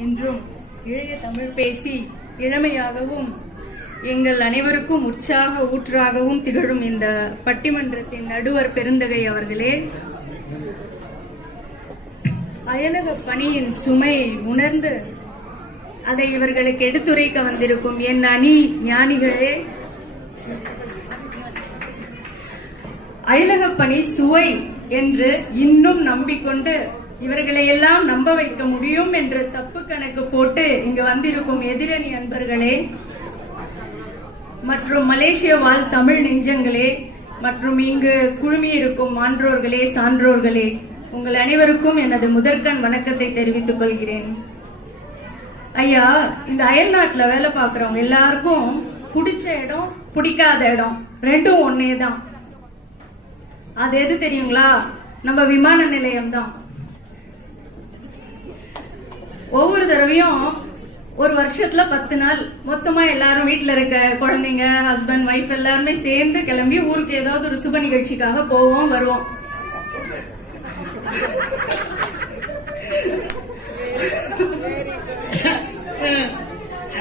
என்றும் இளைய தமிழ் பேசி இளமையாகவும் எங்கள் அனைவருக்கும் உற்சாக ஊற்றாகவும் திகழும் இந்த பட்டிமன்றத்தின் நடுவர் பெருந்தகை அவர்களே, அயலக பணியின் சுமையை உணர்ந்து அதை இவர்களுக்கு எடுத்துரைக்க வந்திருக்கும் என் அணி ஞானிகளே, அயலக பணி சுவை என்று இன்னும் நம்பிக்கொண்டு இவர்களை எல்லாம் நம்ப வைக்க முடியும் என்று தப்பு கணக்கு போட்டு இங்கு வந்திருக்கும் எதிரணி அன்பர்களே மற்றும் மலேசிய வாழ் தமிழ் நெஞ்சங்களே மற்றும் இங்கு குழுமியிருக்கும் மான்றோர்களே, சான்றோர்களே, உங்கள் அனைவருக்கும் எனது முதற்கண் வணக்கத்தை தெரிவித்துக் கொள்கிறேன். ஐயா, இந்த அயல் நாட்டுல வேலை பார்க்கறவங்க எல்லாருக்கும் பிடிச்ச இடம் பிடிக்காத இடம் ரெண்டும் ஒன்னேதான். அது எது தெரியுங்களா? நம்ம விமான நிலையம் தான். ஒவ்வொரு தடவையும் ஒரு வருஷத்துல 10 நாள் மொத்தமா எல்லாரும் வீட்டுல இருக்க குழந்தைங்க, ஹஸ்பண்ட், ஒய்ஃப் எல்லாருமே சேர்ந்து கிளம்பி ஊருக்கு ஏதாவது ஒரு சுப நிகழ்ச்சிக்காக போவோம் வருவோம்.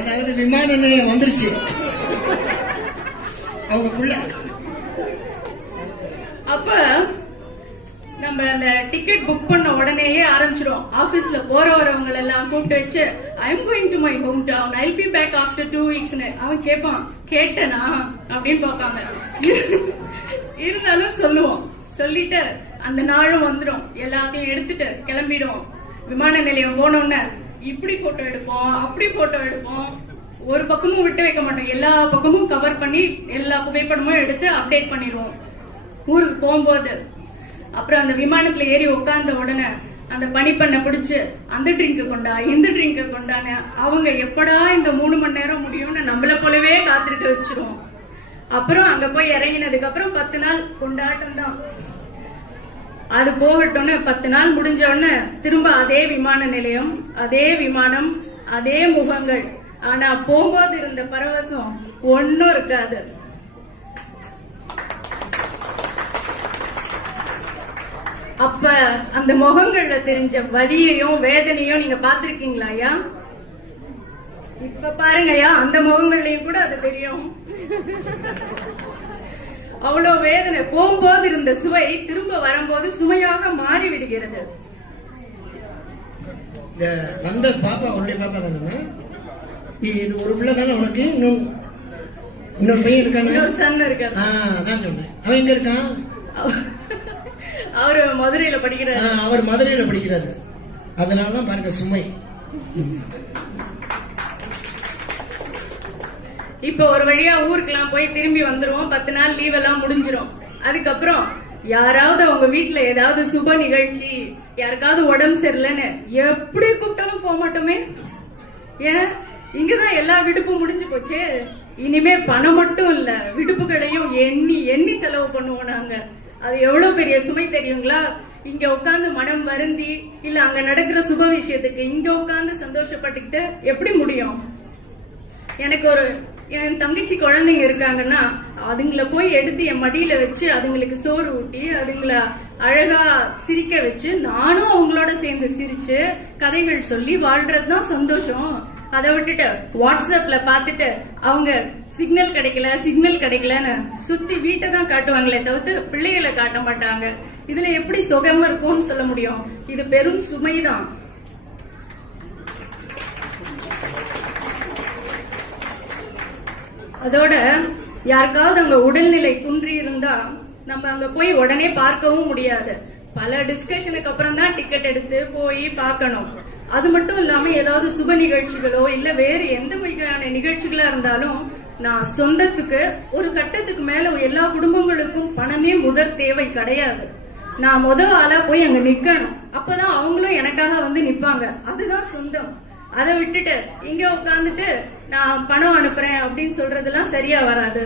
அதாவது விமான நிலையம் வந்துருச்சு அவங்களுக்குள்ள. அப்ப நம்ம அந்த டிக்கெட் புக் பண்ண உடனேயே ஆரம்பிச்சிடும். ஆபீஸ்ல போற வரவங்க எல்லாம் கூப்பிட்டு வச்சு, I am going to my home town, I will be back after 2 weeks. அவன் கேட்பான், கேட்டனா அப்படின்னு பார்ப்பாங்க. இருந்தாலும் சொல்லுவோம். சொல்லிட்டு அந்த நாளும் வந்துடும். எல்லாத்தையும் எடுத்துட்டு கிளம்பிடுவோம். விமான நிலையம் போனோன்னு இப்படி போட்டோ எடுப்போம், அப்படி போட்டோ எடுப்போம். ஒரு பக்கமும் விட்டு வைக்க மாட்டோம். எல்லா பக்கமும் கவர் பண்ணி எல்லா புகைப்படமும் எடுத்து அப்டேட் பண்ணிடுவோம். ஊருக்கு போகும்போது அப்புறம் அந்த விமானத்துல ஏறி உட்கார்ந்த உடனே அந்த பனிப்பண்ணை பிடிச்சு அந்த ட்ரிங்க் கொண்டா, இந்த ட்ரிங்க் கொண்டான்னு அவங்க எப்படா இந்த 3 மணி நேரம் முடியும்னு நம்மள போலவே காத்திருக்க வச்சிருவோம். அப்புறம் அங்க போய் இறங்கினதுக்கு அப்புறம் 10 நாள் கொண்டாட்டம் தான். அது போகட்டும்னு 10 நாள் முடிஞ்ச உடனே திரும்ப அதே விமான நிலையம், அதே விமானம், அதே முகங்கள். ஆனா போகும்போது இருந்த பரவசம் ஒன்னும் இருக்காது. அப்ப அந்த முகங்கள்ல தெரிஞ்ச வலியையும் வேதனையும் நீங்க பாத்திருக்கீங்களா ஐயா? இப்ப பாருங்க ஐயா, அந்த முகங்கள்லயும் கூட அது தெரியும். அவ்வளவு வேதனை. போகும்போது இருந்த சுவை திரும்ப வரும்போது சுமையாக மாறி விடுகிறது. வந்த பாப்பா அவருடைய பாப்பா தானே? இது ஒரு பிள்ளை தானே உனக்கு? இன்னொரு பையன் இருக்கானே? சன் இருக்காரு. அதான் சொன்னேன். அவன் எங்க இருக்கான்? அவரு மதுரையில படிக்கிறாரு. அவர் மதுரையில படிக்கிறாரு. அதனாலதான் பாருங்க சுமை. இப்ப ஒரு வழியா ஊருக்குலாம் போய் திரும்பி வந்துருவோம். 10 நாள் லீவ் எல்லாம் முடிஞ்சிரும். அதுக்கப்புறம் யாராவது அவங்க வீட்டுல ஏதாவது சுப நிகழ்ச்சி, யாருக்காவது உடம்பு சரியில்லைன்னு எப்படி கூப்பிட்டாலும் போக மாட்டோமே. ஏன்? இங்கதான் எல்லா விடுப்பும் முடிஞ்சு போச்சு. இனிமே பணம் மட்டும் இல்ல, விடுப்புகளையும் எண்ணி எண்ணி செலவு பண்ணுவோம் நாங்க. அது எவ்வளவு பெரிய சுமை தெரியுங்களா? இங்க உட்கார்ந்து மனம் வருந்தி இல்ல அங்க நடக்கிற சுப விஷயத்துக்கு இங்க உட்கார்ந்து சந்தோஷப்பட்டுக்கிட்டு எப்படி முடியும்? எனக்கு என் தங்கச்சி குழந்தைங்க இருக்காங்கன்னா அதுங்களை போய் எடுத்து என் மடியில வச்சு அதுங்களுக்கு சோறு ஊட்டி அதுங்கள அழகா சிரிக்க வச்சு நானும் அவங்களோட சேர்ந்து சிரிச்சு கதைகள் சொல்லி வாழ்றதுதான் சந்தோஷம். அதை விட்டுட்டு வாட்ஸ்அப்ல பாத்துட்டு அவங்க சிக்னல் கிடைக்கலன்னு சுத்தி வீட்டை தான் காட்டுவாங்களே தவிர்த்து பிள்ளைகளை காட்ட மாட்டாங்க. இதுல எப்படி சுகமா இருக்கும்னு சொல்ல முடியும்? இது பெரும் சுமைதான். அதோட யாருக்காவது அங்க உடல்நிலை குன்றி இருந்தா நம்ம அங்க போய் உடனே பார்க்கவும் முடியாது. பல டிஸ்கஷனுக்கு அப்புறம் தான் டிக்கெட் எடுத்து போய் பார்க்கணும். அது மட்டும் இல்லாம ஏதாவது சுப நிகழ்ச்சிகளோ இல்ல வேறு எந்த வகையான நிகழ்ச்சிகளா இருந்தாலும் நான் சொந்தத்துக்கு ஒரு கட்டத்துக்கு மேல எல்லா குடும்பங்களுக்கும் பணமே முதற் தேவை கிடையாது. நான் முதல் ஆளா போய் அங்க நிக்கணும். அப்பதான் அவங்களும் எனக்காக வந்து நிப்பாங்க. அதுதான் சொந்தம். அதை விட்டுட்டு இங்க உட்காந்துட்டு நான் பணம் அனுப்புறேன் அப்படின்னு சொல்றதெல்லாம் சரியா வராது.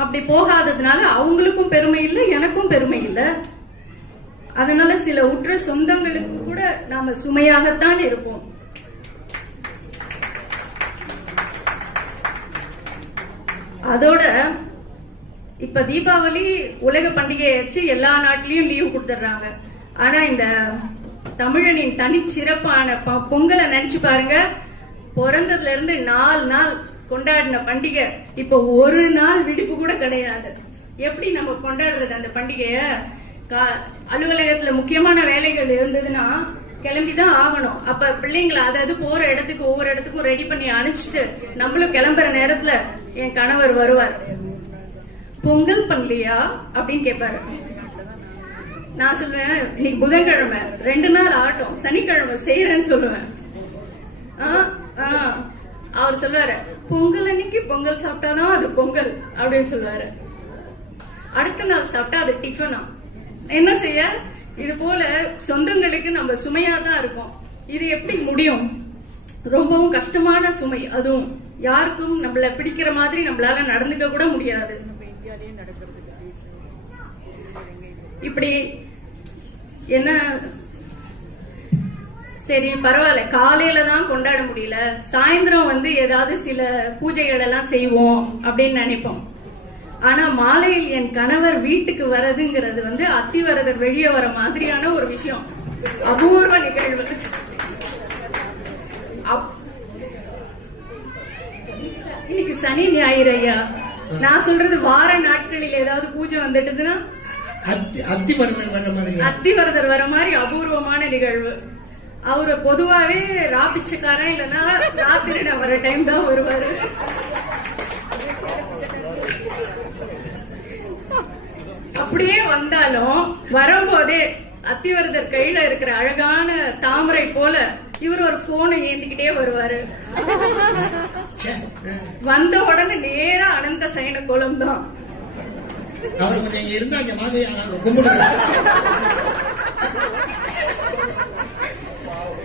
அப்படி போகாததுனால அவங்களுக்கும் பெருமை இல்லை, எனக்கும் பெருமை இல்லை. அதனால சில உற்ற சொந்தங்களுக்கு கூட நாம சுமையாகத்தான் இருப்போம். அதோட இப்ப தீபாவளி உலக பண்டிகையாச்சு, எல்லா நாட்டிலயும் லீவ் கொடுத்துடுறாங்க. ஆனா இந்த தமிழனின் தனிச்சிறப்பான பொங்கலை நினைச்சு பாருங்க. பிறந்ததுல இருந்து 4 நாள் கொண்டாடின பண்டிகை இப்ப ஒரு நாள் விடுப்பு கூட கிடையாது. எப்படி நம்ம கொண்டாடுறது அந்த பண்டிகைய? அலுவலகத்துல முக்கியமான வேலைகள் இருந்ததுன்னா கிளம்பிதான் ஆகணும். அப்ப பிள்ளைங்களை அதாவது போற இடத்துக்கு ஒவ்வொரு இடத்துக்கும் ரெடி பண்ணி அனுப்பிச்சுட்டு நம்மளும் கிளம்புற நேரத்துல என் கணவர் வருவார். பொங்கல் பண்ணலையா அப்படின்னு கேட்பாரு. நான் சொல்லுவேன், இன்னைக்கு புதன்கிழமை 2 நாள் ஆட்டம், சனிக்கிழமை செய்யறேன்னு சொல்லுவேன். அவர் சொல்லுவாரு, பொங்கல் அன்னைக்கு பொங்கல் சாப்பிட்டாதான் அது பொங்கல் அப்படின்னு சொல்லுவாரு. அடுத்த நாள் சாப்பிட்டா அது டிஃபனா. என்ன செய்ய? இது போல சொந்தங்களுக்கு நம்ம சுமையா தான் இருக்கும். இது எப்படி முடியும்? ரொம்பவும் கஷ்டமான சுமை. அதுவும் யாருக்கும் நம்மள பிடிக்கிற மாதிரி நம்மளால நடந்துக்க கூட முடியாது. இப்படி என்ன சரி பரவாயில்ல, காலையில தான் கொண்டாட முடியல, சாயந்தரம் ஏதாவது சில பூஜைகள் எல்லாம் செய்வோம் அப்படின்னு நினைப்போம். ஆனா மாலையில் என் கணவர் வீட்டுக்கு வரதுங்கிறது அத்திவரதர் வெளியே வர மாதிரியான ஒரு விஷயம். அபூர்வ நிகழ்வு. இன்னைக்கு சனி ஞாயிறு ஐயா. நான் சொல்றது வார நாட்களில் ஏதாவது பூஜை வந்துட்டுதுன்னா அத்திவரதர் வர மாதிரி அபூர்வமான நிகழ்வு. அவரு பொதுவாவே ராபிச்சக்காரன் இல்லைன்னா ராத்திரி வர டைம் தான் வருவாரு. அப்படியே வந்தாலும் வரும்போதே அத்திவரதர் கையில இருக்கிற அழகான தாமரை போல இவர் ஒரு போனை ஏந்திக்கிட்டே வருவாரு. வந்த உடனே நேரா அனந்த சயன கோலம் தான்.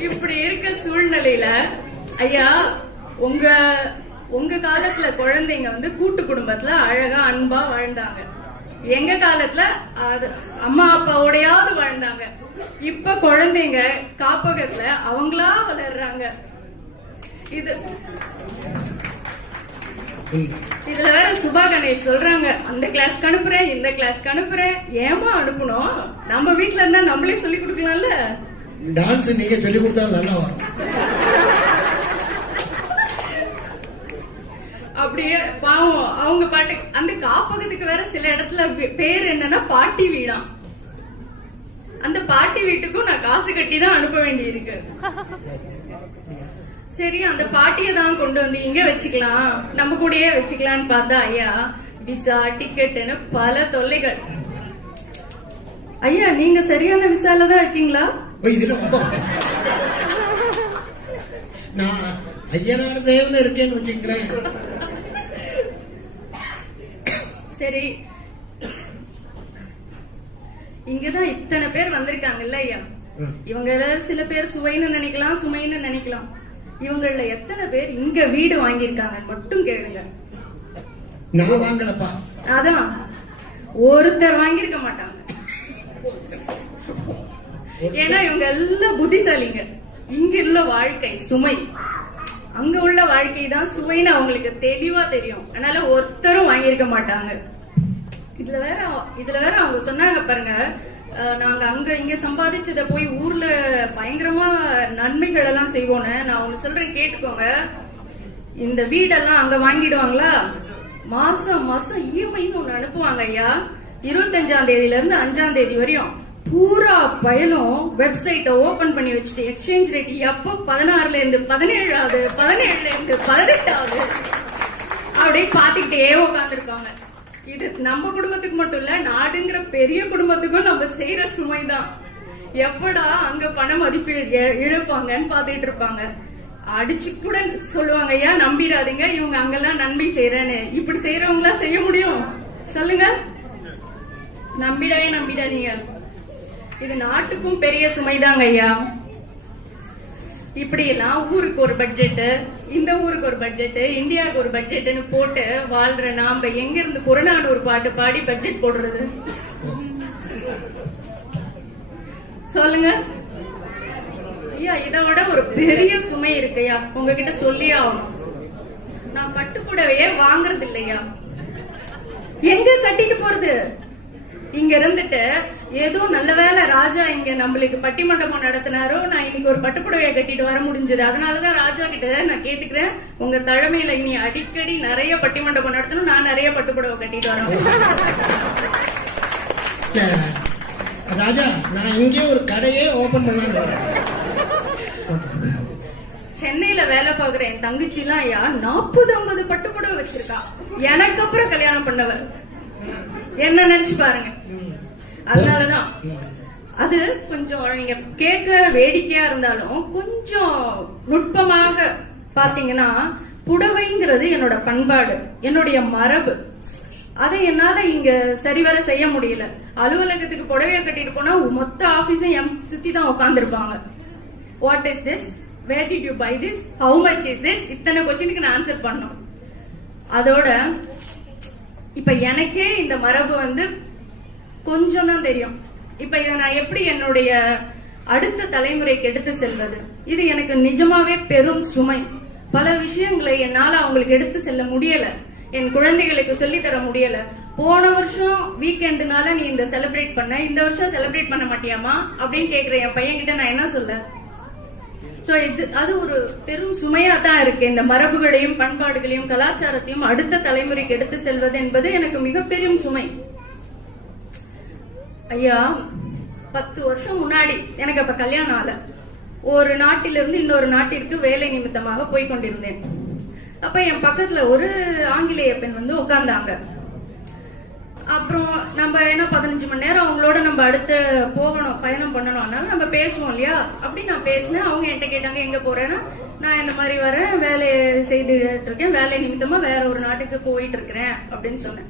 இப்படி இருக்க சூழ்நிலையில ஐயா, உங்க காலத்துல குழந்தைங்க கூட்டு குடும்பத்துல அழகா அன்பா வாழ்ந்தாங்க. எங்க காலத்துல அம்மா அப்பாவோடையாவது வாழ்ந்தாங்க. இப்ப குழந்தைங்க காப்பகத்துல அவங்களா வளர்றாங்க. இதுல வேற சுபா கணேஷ் சொல்றாங்க, அந்த கிளாஸ்க்கு அனுப்புறேன், இந்த கிளாஸ்க்கு அனுப்புறேன். ஏமா அனுப்பணும்? நம்ம வீட்டுல இருந்தா நம்மளே சொல்லி கொடுக்கலாம்ல. டான்ஸ் நீங்க சொல்லி கொடுத்தா நல்லா வரும். அப்படியே பாவம் அவங்க பாட்டு. அந்த காப்பகத்துக்கு வேற சில இடத்துல பேர் என்னன்னா பாட்டி வீடா. அந்த பாட்டி வீட்டுக்கும் நான் காசு கட்டி தான் அனுப்ப வேண்டி இருக்கு. சரி, அந்த பாட்டியை தான் கொண்டு வந்து இங்க வச்சுக்கலாம், நம்ம கூடயே வச்சுக்கலான்னு பார்த்தா ஐயா விசா டிக்கெட்னு பல தொல்லைகள். ஐயா, நீங்க சரியான விசால தான் இருக்கீங்களா? நான் ஐயனார் தேவன் இருக்கேன்னு வச்சுக்கிறேன். சரி, இங்கதான் இத்தனை பேர் வந்திருக்காங்கல்ல ஐயா, இவங்க சில பேர் சுவைன்னு நினைக்கலாம், சுமைன்னு நினைக்கலாம். இவங்கள எத்தனை பேர் இங்க வீடு வாங்கியிருக்காங்க மட்டும் கேளுங்க. நான் வாங்கலப்பா. அதான் ஒருத்தர் வாங்கியிருக்க மாட்டாங்க. ஏன்னா இவங்க எல்லாம் புத்திசாலிங்க. இங்க உள்ள வாழ்க்கை சுமை, அங்க உள்ள வாழ்க்கை தான் சுவைன்னு அவங்களுக்கு தெளிவா தெரியும். அதனால ஒருத்தரும் வாங்கியிருக்க மாட்டாங்க. இதுல வேற அவங்க சொன்னாங்க பாருங்க, நாங்க அங்க இங்க சம்பாதிச்சத போய் ஊர்ல பயங்கரமா நன்மைகள் எல்லாம் செய்வோன்னு. நான் ஒண்ணு சொல்றேன் கேட்டுக்கோங்க. இந்த வீடெல்லாம் அங்க வாங்கிடுவாங்களா, மாசம் மாசம் இஎம்ஐன்னு ஒண்ணு அனுப்புவாங்க ஐயா. 25ஆம் தேதியில இருந்து 5ஆம் தேதி வரையும் பூரா பயலும் வெப்சைட்டை ஓபன் பண்ணி வச்சுட்டு எக்ஸ்சேஞ்ச் ரேட் எப்போ 16ல இருந்து 17ஆவது 17ல இருந்து 18ஆவது அப்படியே பாத்துக்கிட்டே உட்காந்துருக்காங்க. இது நம்ம குடும்பத்துக்கு மட்டும் இல்ல, நாடுங்கிற பெரிய குடும்பத்துக்கும் நம்ம செய்யற சுமைதான். எப்படா அங்க பண மதிப்பு இழப்பாங்கன்னு பாத்துட்டு இருப்பாங்க. அடிச்சு கூட சொல்லுவாங்க, ஐயா நம்பிடாதீங்க, இவங்க அங்கெல்லாம் நன்மை செய்யறேன்னு. இப்படி செய்யறவங்களா செய்ய முடியும் சொல்லுங்க? நம்பிடாதீங்க. இது நாட்டுக்கும் பெரிய சுமைதாங்க ஐயா. இப்படி எல்லாம் ஊருக்கு ஒரு பட்ஜெட், இந்த ஊருக்கு ஒரு பட்ஜெட், இந்தியாவுக்கு ஒரு பட்ஜெட்னு போட்டு வாழ்ற நாம எங்க இருந்து புறநானூறு பாட்டு பாடி பட்ஜெட் போடுறது சொல்லுங்க ஐயா? இதை விட ஒரு பெரிய சுமை இருக்குயா, உங்ககிட்ட சொல்லியே ஆகணும். நான் பட்டுப்புடவையே வாங்குறது இல்லையா. எங்க கட்டிட்டு போறது? இங்க இருந்துட்டு ஏதோ நல்ல வேளை ராஜா இங்க நம்மளுக்கு பட்டிமண்டபம் நடத்தினாரோ, நான் இன்னைக்கு ஒரு பட்டுப்புடவையை கட்டிட்டு வர முடிஞ்சது. அதனாலதான் ராஜா கிட்ட நான் கேட்டுக்கிறேன், உங்க தலைமையில இனி அடிக்கடி நிறைய பட்டிமண்டபம் நடத்தணும், நான் நிறைய பட்டுப்புடவை கட்டிட்டு வரேன். ராஜா, நான் இங்கே ஒரு கடையே ஓபன் பண்ணலாம். சென்னையில வேலை பாக்குற என் தங்கச்சி எல்லாம் 40-50 பட்டுப்புடவை வச்சிருக்கா. எனக்கு அப்புறம் கல்யாணம் பண்ணவர் என்ன நினைச்சு பாருங்க. அதனாலதான் அது கொஞ்சம் நீங்க கேட்க வேடிக்கையா இருந்தாலும் கொஞ்சம் நுட்பமாக பாத்தீங்கன்னா, புடவைங்கிறது என்னோட பண்பாடு, என்னுடைய மரபு. அதை என்னால இங்க சரிவர செய்ய முடியல. அலுவலகத்துக்கு புடவைய கட்டிட்டு போனா மொத்த ஆபீஸும் எம் சுத்தி தான் உட்கார்ந்து இருப்பாங்க. What is this, where did you buy this, how much is this, இத்தனை கொஸ்டினுக்கு நான் ஆன்சர் பண்ணணும். அதோட இப்ப எனக்கே இந்த மரபு கொஞ்சம் தான் தெரியும். இப்ப இதை நான் எப்படி என்னுடைய அடுத்த தலைமுறைக்கு எடுத்து செல்வது, இது எனக்கு நிஜமாவே பெரும் சுமை. பல விஷயங்களை என்னால அவங்களுக்கு எடுத்து செல்ல முடியல, என் குழந்தைகளுக்கு சொல்லி தர முடியல. போன வருஷம் வீக்கெண்டுனால நீ இந்த செலிப்ரேட் பண்ண, இந்த வருஷம் செலிப்ரேட் பண்ண மாட்டியாமா அப்படின்னு கேக்குற என் பையன் கிட்ட நான் என்ன சொல்ல? சோ அது ஒரு பெரும் சுமையா தான் இருக்கு. இந்த மரபுகளையும் பண்பாடுகளையும் கலாச்சாரத்தையும் அடுத்த தலைமுறைக்கு எடுத்து செல்வது என்பது எனக்கு மிக பெரும் சுமை. ஐயா, 10 வருஷம் முன்னாடி எனக்கு அப்ப கல்யாணம் ஆல. ஒரு நாட்டிலிருந்து இன்னொரு நாட்டிற்கு வேலை நிமித்தமாக போய் கொண்டிருந்தேன். அப்ப என் பக்கத்துல ஒரு ஆங்கிலேய பெண் உட்கார்ந்தாங்க. அப்புறம் நம்ம என்ன 15 மணி நேரம் அவங்களோட நம்ம அடுத்து போகணும், பயணம் பண்ணணும், அதனால நம்ம பேசுவோம் இல்லையா. அப்படி நான் பேசினேன். அவங்க என்கிட்ட கேட்டாங்க, எங்க போறேன்னா, நான் இந்த மாதிரி வரேன், வேலை செய்து இருக்கேன், வேலை நிமித்தமா வேற ஒரு நாட்டுக்கு போயிட்டு இருக்கிறேன் அப்படின்னு சொன்னேன்.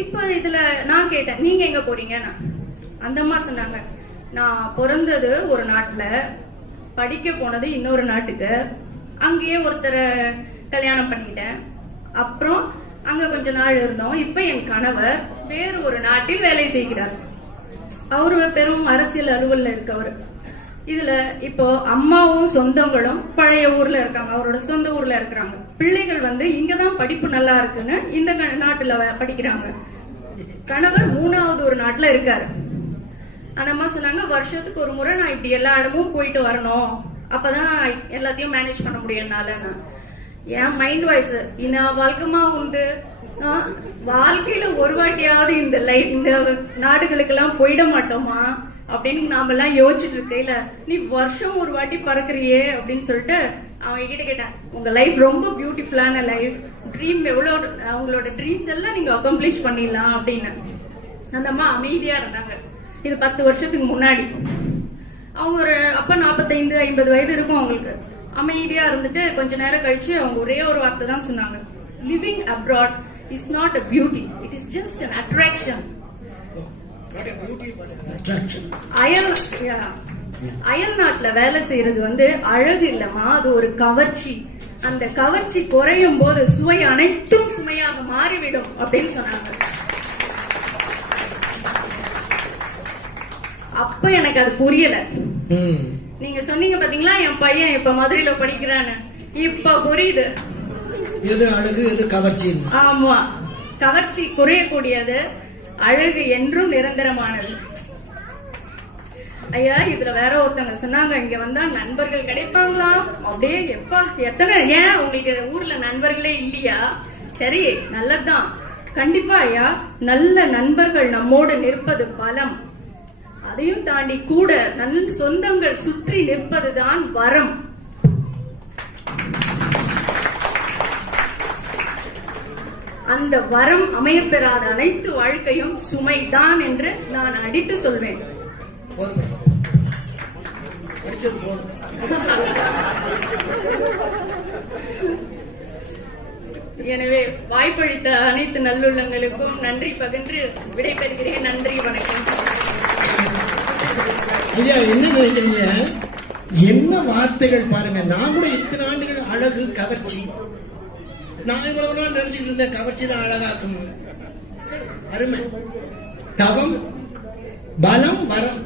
இப்ப இதுல நான் கேட்டேன், நீங்க எங்க போறீங்கன்னா, அந்த அம்மா சொன்னாங்க, நான் பிறந்தது ஒரு நாட்டுல, படிக்க போனது இன்னொரு நாட்டுக்கு, அங்கேயே ஒருத்தரை கல்யாணம் பண்ணிட்டேன், அப்புறம் அங்க கொஞ்ச நாள் இருந்தோம், இப்ப என் கணவர் வேறு ஒரு நாட்டில் வேலை செய்கிறார், அவரு பெரும் அரசியல் அலுவல்ல இருக்கவர். இதுல இப்போ அம்மாவும் சொந்தங்களும் பழைய ஊர்ல இருக்காங்க, அவரோட சொந்த ஊர்ல இருக்கிறாங்க. பிள்ளைகள் இங்கதான் படிப்பு நல்லா இருக்குன்னு இந்த நாட்டுல படிக்கிறாங்க. கணவர் 3வது ஒரு நாட்டுல இருக்காரு. அந்த அம்மா சொன்னாங்க, வருஷத்துக்கு ஒரு முறை நான் இப்படி எல்லா இடமும் போயிட்டு வரணும், அப்பதான் எல்லாத்தையும் மேனேஜ் பண்ண முடியும் என்னால. என் மைண்ட் வாய்ஸ் இன வழக்கமா வாழ்க்கையில ஒரு வாட்டியாவது இந்த நாடுகளுக்கு எல்லாம் போயிட மாட்டோமா அப்படின்னு நாம எல்லாம் யோசிச்சுட்டு இருக்கையில, நீ வருஷம் ஒரு வாட்டி பறக்குறியே அப்படின்னு சொல்லிட்டு அவங்க கிட்ட கேட்டேன், உங்க லைஃப் ரொம்ப பியூட்டிஃபுல்லான லைஃப், ட்ரீம் எவ்வளவு, அவங்களோட ட்ரீம்ஸ் எல்லாம் நீங்க அக்கம்ப்ளிஷ் பண்ணிடலாம் அப்படின்னு. அந்த அம்மா அமைதியா இருந்தாங்க. இது 10 வருஷத்துக்கு முன்னாடி. அவங்க அப்ப 45-50 வயது இருக்கும் அவங்களுக்கு. அமைதியா இருந்துட்டு கொஞ்ச நேரம் கழிச்சு அவங்க ஒரே ஒரு வார்த்தை தான் சொன்னாங்க, living abroad is not a beauty, it is just an attraction. அயல் நாட்டுல வேலை செய்யறது அழகு இல்லமா, அது ஒரு கவர்ச்சி. அந்த கவர்ச்சி குறையும் போது சுவை அனைத்தும் சுமையாக மாறிவிடும் அப்படின்னு சொன்னாங்க. அப்ப எனக்கு அது புரியல. நீங்க சொன்னீங்க பாத்தீங்களா, என் பையன் இப்ப மதுரையில படிக்கிறான்னு, இப்ப புரியுது எது அழகு எது கவர்ச்சி. ஆமா, கவர்ச்சி குறையக்கூடியது, அழகு என்றும் நிரந்தரமானது. ஐயா, இதுல வேற ஒருத்தவங்க சொன்னாங்க, இங்க வந்தா நண்பர்கள் கிடைப்பாங்களாம். அப்படியே எப்பா எத்தனை, ஏன் உங்களுக்கு ஊர்ல நண்பர்களே இல்லையா? சரி, நல்லதுதான், கண்டிப்பா ஐயா, நல்ல நண்பர்கள் நம்மோடு நிற்பது பலம். அதையும் தாண்டி கூட நல்ல சொந்தங்கள் சுற்றி நிற்பதுதான் வரம். அந்த வரம் அமையப்பெறாத அனைத்து வாழ்க்கையும் சுமைதான் என்று நான் அடித்து சொல்வேன். எனவே வாய்ப்பளித்த அனைத்து நல்லுள்ளங்களுக்கும் நன்றி பகிர்ந்து விடைபெறுகிறேன். நன்றி, வணக்கம். ஐயா, என்ன நினைக்கிறீங்க? என்ன வார்த்தைகள் பாருங்க. நான் கூட இத்தனை ஆண்டுகள் அழகு கவர்ச்சி, நான் இவ்வளவு நாள் நினைச்சுட்டு இருந்தேன் கவர்ச்சி தான் அழகாக்கும். அருமை. தவம், பலம், வரம்.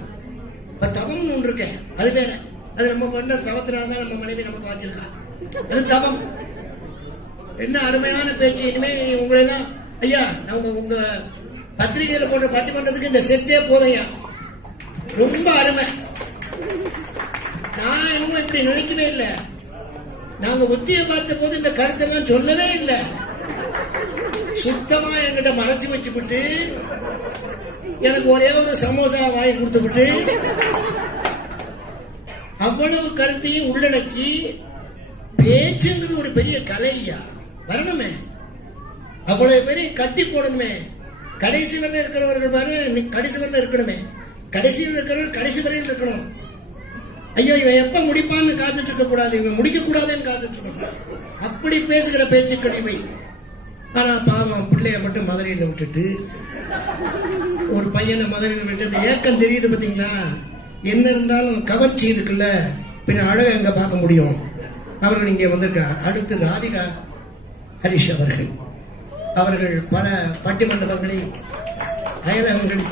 தவம் ஒன்று இருக்கேன், அது வேற. அது நம்ம பண்ண தவத்தினால்தான் நம்ம மனைவி நமக்கு வச்சிருக்கா. அது தவம். என்ன அருமையான பேச்சு. இனிமே உங்களை எல்லாம் ஐயா, உங்க பத்திரிகையில போன்ற பட்டிமன்றத்துக்கு இந்த செட்டே போதையா. ரொம்ப அருமை. நான் இன்னும் இப்படி நினைக்கவே இல்லை. நாங்க ஒத்திய பார்த்த போது இந்த கருத்தெல்லாம் சொல்லவே இல்லை. சுத்தமா என்கிட்ட மறைச்சு வச்சுவிட்டு எனக்கு ஒரே ஒரு சமோசா வாங்கி கொடுத்துவிட்டு அவ்வளவு கருத்தையும் உள்ளடக்கி பேச்சுங்கிறது ஒரு பெரிய கலையா வரணுமே. அவ்வளவு பெரிய கட்டி போடணுமே. கடைசி வரை இருக்கிறவர்கள் பாரு, கடைசி வரை இருக்கணுமே. கடைசியில் இருக்கிறவர்கள் கடைசி வரையில் இருக்கணும். ஐயோ இவன் எப்ப முடிப்பான்னு காத்துட்டு இருக்க கூடாது, இவன் முடிக்க கூடாதுன்னு காத்துட்டு இருக்கணும். அப்படி பேசுகிற பேச்சுக்கள் இவை. ஆனா பாவம் பிள்ளைய மட்டும் மதுரையில விட்டுட்டு ஒரு பையனை மதுரையில விட்டு ஏக்கம் தெரியுது பாத்தீங்களா. என்ன இருந்தாலும் கவர்ச்சி இருக்குல்ல, பின்ன அழகை எங்க பார்க்க முடியும். அவர்கள் இங்கே வந்திருக்கார். அடுத்து ராதிகா ஹரிஷ் அவர்கள் பல பட்டிமண்டபங்களில் அயலகங்களில்